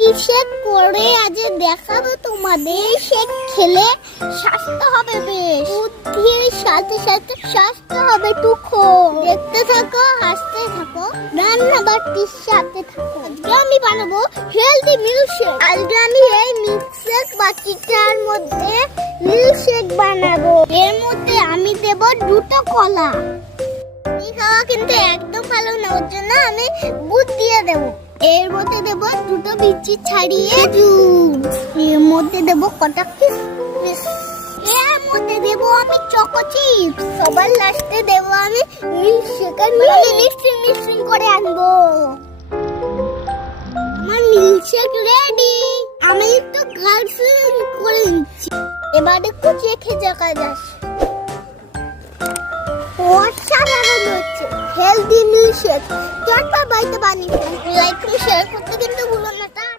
Shake করে আজ দেখাবো তোমাদের। শেক খেলে স্বাস্থ্য হবে বেশ, বুদ্ধির সাথে সাথে স্বাস্থ্য হবে টুকো। দেখতে থাকো, হাসতে থাকো, রান্না বাটির সাথে থাকো। আজকে আমি বানাবো হেলদি মিল্কশেক। আজকে আমি এই মিল্কশেক বাটিটার মধ্যে মিল্কশেক বানাবো। এর মধ্যে আমি দেব 2টো কলা। খাওয়া কিন্তু একদম ভালো না, ওর জন্য আমি দুধ দিয়ে দেবো। এর মধ্যে দেবো 2টো বিচি ছাড়িয়ে জুস। এর মধ্যে দেবো কটা কিশমিশ। এর মধ্যে দেবো আমি চকো চিপস। সবার লাস্টে দেবো আমি মিল্কশেকের মিক্সিং করে আনবো। আমার মিল্কশেক রেডি। আমি একটু গার্সিং করে নিচ্ছি। এবার একটু চেখে দেখা যাচ্ছে। অসাধারণ হচ্ছে হেলদি মিল্কশেক। চটপট বাড়িতে বানিয়ে লাইক শেয়ার করতে কিন্তু ভুলো না।